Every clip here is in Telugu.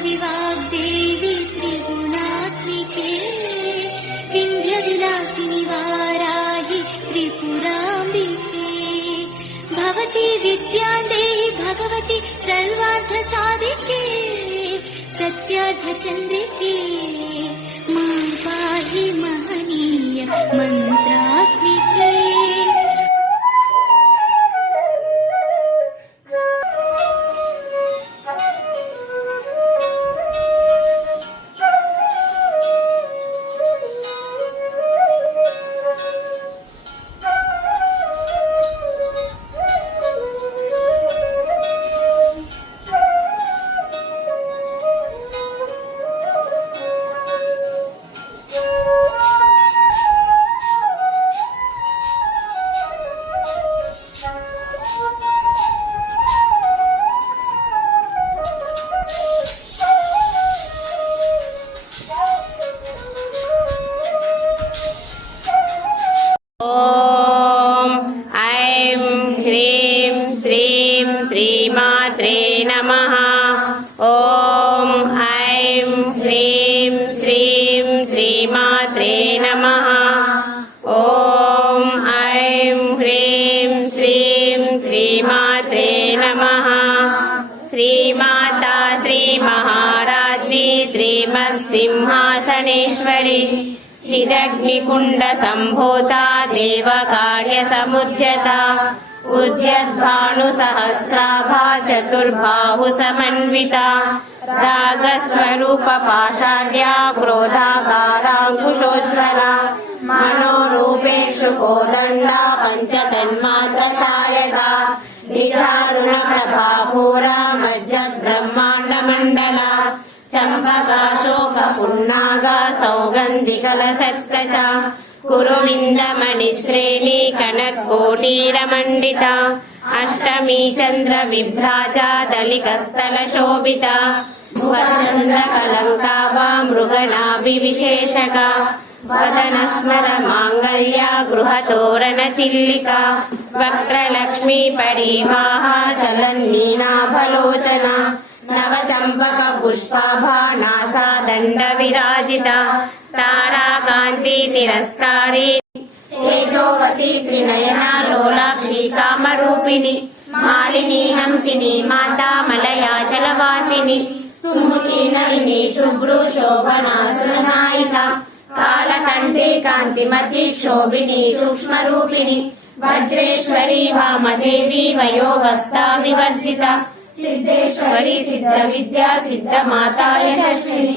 शाम्भवी वाग्देवी त्रिगुणात्मिके विन्ध्यविलासिनि वाराहि त्रिपुराम्बिके भवती विद्यां देहि भगवती सर्वार्थसाधिके सत्यार्थचन्द्रिके मां पाहि महनीय मन्त्रात्मिके। श्रीमात्रे नमः। ॐ ऐं ह्रीं श्रीं श्रीमात्रे नमः। ॐ ऐं ह्रीं श्रीं श्रीमात्रे नमः। श्रीमाता श्रीमहाराज्ञी श्रीमत्सिंहासनेश्वरी चिदग्निकुण्ड सम्भूता देवकार्यसमुद्यता उद्यद्भानुसहस्राभा चतुर्बाहु समन्विता रागस्वरूप पाषाढ्या क्रोधाकाराङ्कुशोज्ज्वला मनोरूपेषु कोदण्डा पञ्चतन्मात्रसायका निजारुणप्रभापूरा मज्जद्ब्रह्माण्डमण्डला चम्पकाशोकपुन्नागा सौगन्धिकलसत्कचा कुरुविन्दमणिश्रेणी कनत्कोटीरमण्डिता अष्टमी चन्द्रविभ्राजा दलिकस्थलशोभिता भुवचन्द्रकलङ्काभा मृगनाभिविशेषका वदनस्मर माङ्गल्या गृहतोरणचिल्लिका वक्त्रलक्ष्मी परिवाहा चलन्नीनाभलोचना नवचम्पक पुष्पाभा नासा दण्ड विराजिता ताराकान्ति तिरस्कारी तेजोवती त्रिनयना लोलाक्षी कामरूपिणी मालिनी हंसिनी माता मलयाचलवासिनी सुमुखी नलिनी शुभ्रू शोभना सुरनायिका कालकण्ठे कान्तिमती क्षोभिनी सूक्ष्मरूपिणी वज्रेश्वरी वामदेवी वयोवस्था विवर्जिता सिद्धेश्वरी सिद्ध विद्या सिद्ध माता यशस्विनी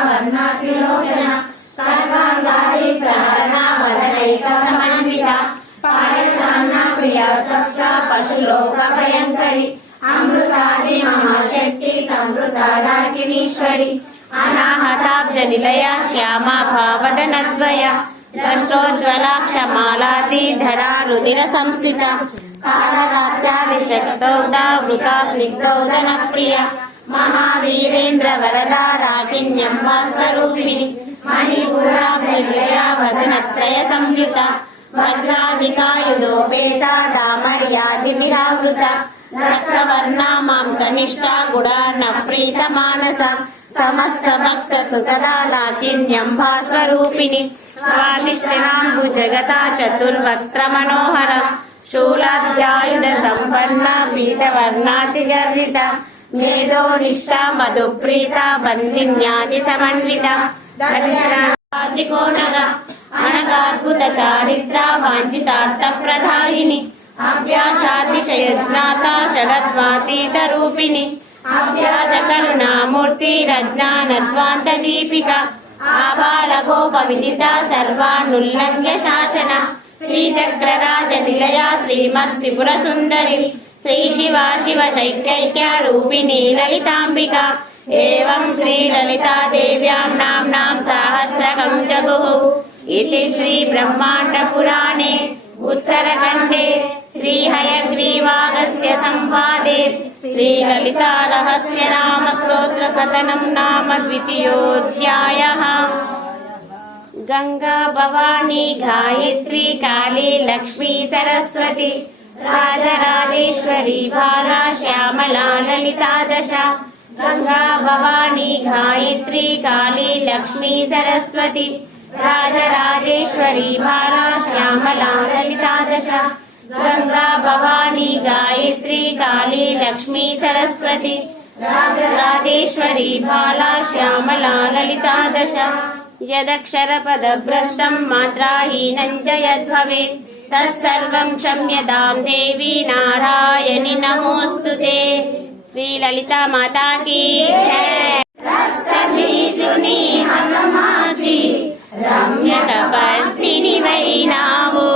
वर्णात्रिलोचना कर्माङ्गादि प्रहरणा वदनैक समन्विता पायसान्ना प्रिया तप्ता पशुलोक भयङ्करी अमृतादि महाशक्ति संवृता डाकिनीश्वरी अनाहताब्ज निलया श्यामा भावदनद्वया दष्टोज्ज्वलाक्षमालाति धरा रुधिर संस्थिता कालरात्यादिशक्तौदा वृता स्निग्धौदनप्रिया महावीरेन्द्र वरदा राकिन्यम्बा स्वरूपिणी मणिपुराब्जनिलया वदनत्रय संयुता वज्राधिकायुधोपेता डामर्यादिभिरावृता रक्तवर्णा मांसमिष्टा गुडार्न प्रीतमानसा समस्त भक्त सुखदा लाकिन्यम्बा स्वरूपिणी स्वादिष्टिनाम्बुजगता चतुर्वक्त्र मनोहरा शूलाद्यायुध सम्पन्ना पीतवर्णातिगर्विता मेधोनिष्ठा मधुप्रीता बन्दिन्यादि समन्विता दरिद्रादिकोणगा अनगाद्भुत चारित्रा वाञ्छितार्थप्रदायिनी अभ्यासातिशयज्ञाता शरद्वातीत रूपिणी अभ्यासकरुणामूर्ति रज्ञानध्वान्तदीपिका आबालगोपविदिता सर्वानुल्लङ्घ्य शासना श्रीचक्रराज निलया श्रीमत्त्रिपुरसुन्दरी श्रीशिवा शिव शैक्यैक्या रूपिणी ललिताम्बिका एवं श्रीललिता देव्यां नाम्नां सहस्रकं जगुः इति श्रीब्रह्माण्डपुराणे उत्तरखण्डे श्रीहयग्रीवागस्य संवादे श्रीललिता रहस्य नाम स्तोत्रकथनं नाम द्वितीयोऽध्यायः। गंगा भवानी गायत्री काली लक्ष्मी सरस्वती రాజరాజేశ్వరి బాలా శ్యామలా లలితా దశ గంగా భవానీ గాయత్రి కాళీ లక్ష్మీ సరస్వతి రాజరాజేశ్వరి బాలా శ్యామలా లలితా దశ గంగా భవానీ గాయత్రి కాళీ లక్ష్మీ సరస్వతి రాజరాజేశ్వరి బాలా శ్యామలా లలితా దశ యదక్షర పదభ్రష్టం మాత్రాహీనం చ యద్భవేత్ తత్సర్వం క్షమ్యతాం దేవి నారాయణి నమోస్తుతే. శ్రీ లలితా మాతా కీ జై. రక్తబీజుని హతమార్చి రమ్యకపర్తిని వైనావు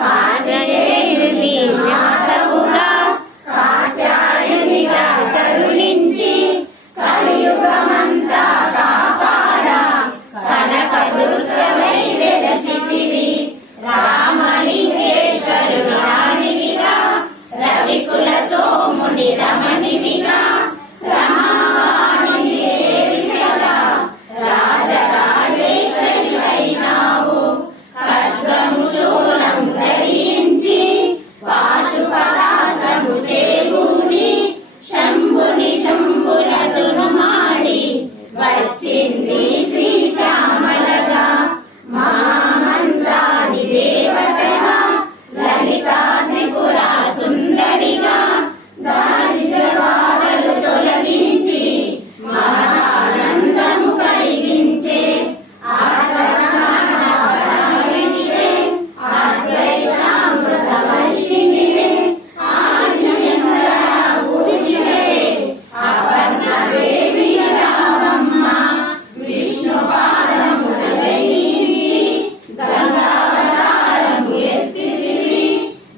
కాజయుని జ్ఞాతవుగా కాచాయునిగా కరుణించి కలియుగమంతా కాపాడా కనక దుర్గమై వెలసితివి రామలింగేశ్వరుని రాణినిగా రవికుల సోముని రమణినిగా రమావాణిని సేవికగా రాజరాజేశ్వరి వైనావు ఖడ్గము శూలం ధరించి పాశుపదాస్త్రము చేబూని శంభుని శంభులతును మాడి వచ్చింది శ్రీ శ్యామలగా మహామంత్రాది దేవతగా లలితా త్రిపురా సుందరిగా దారిద్ర్యబాధలు తొలగించి మహానందము కలిగించే ఆర్తనాదాపరాయణివే అద్వైతామృత వర్షిణివే ఆదిశంకరాభూతివే అపర్ణదేవి రామమ్మ విష్ణుపాదమున జయించి గంగావతారము ఎత్తితివి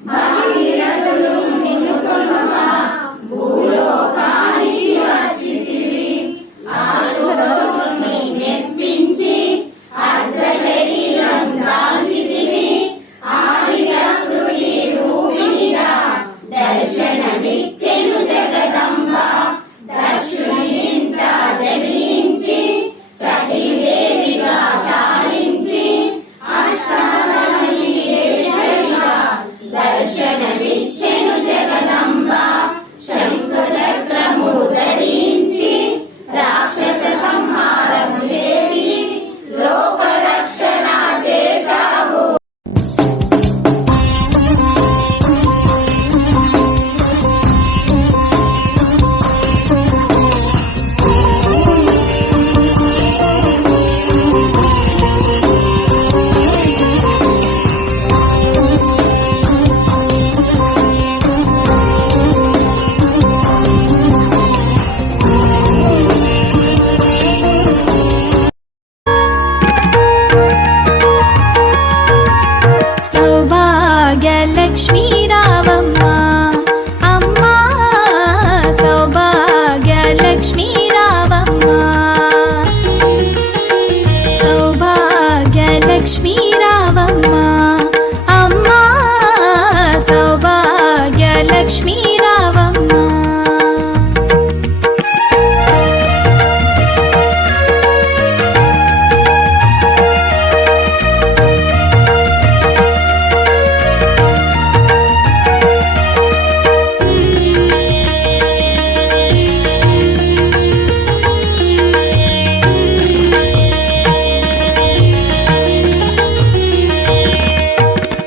భగీరథుడు నిన్ను కొలువా భూలోకానికి వచ్చితివి ఆశుతోషుని మెప్పించి అర్ధ శరీరం దాల్చితివి ఆదిరకృతి రూపిణిగా దర్శనమిచ్చెను జగదంబ దక్షుని ఇంట జనించి సతీదేవిగా చాలించి అష్టాదశీలేశ్వరిగా దర్శనమిచ్చెను జగదంబ శంఖ చక్రము ధరించి రాక్షస సంహారము చేసి లోక రక్షణ చేశావు. సౌభాగ్యలక్ష్మీ రావమ్మా అమ్మా సౌభాగ్యలక్ష్మీ రావమ్మా సౌభాగ్యలక్ష్మీ రావమ్మా అమ్మా సౌభాగ్యలక్ష్మీ రావమ్మా.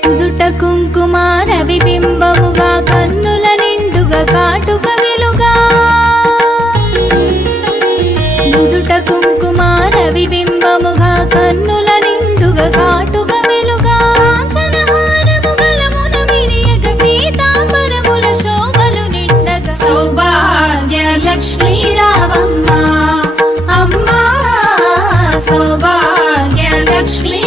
ఉదుట కుంకుమార విబింబముగా కన్నుల నిండుగా కాటుక వెలుగా నుదుట కుంకుమార విబింబముగా కన్నుల నిండుగా కాటుక వెలుగా కాంచనహారము గలమున విరియగ పీతాంబరముల శోభలు నిండగా సౌభాగ్యలక్ష్మీ రావమ్మా అమ్మా సౌభాగ్యలక్ష్మీ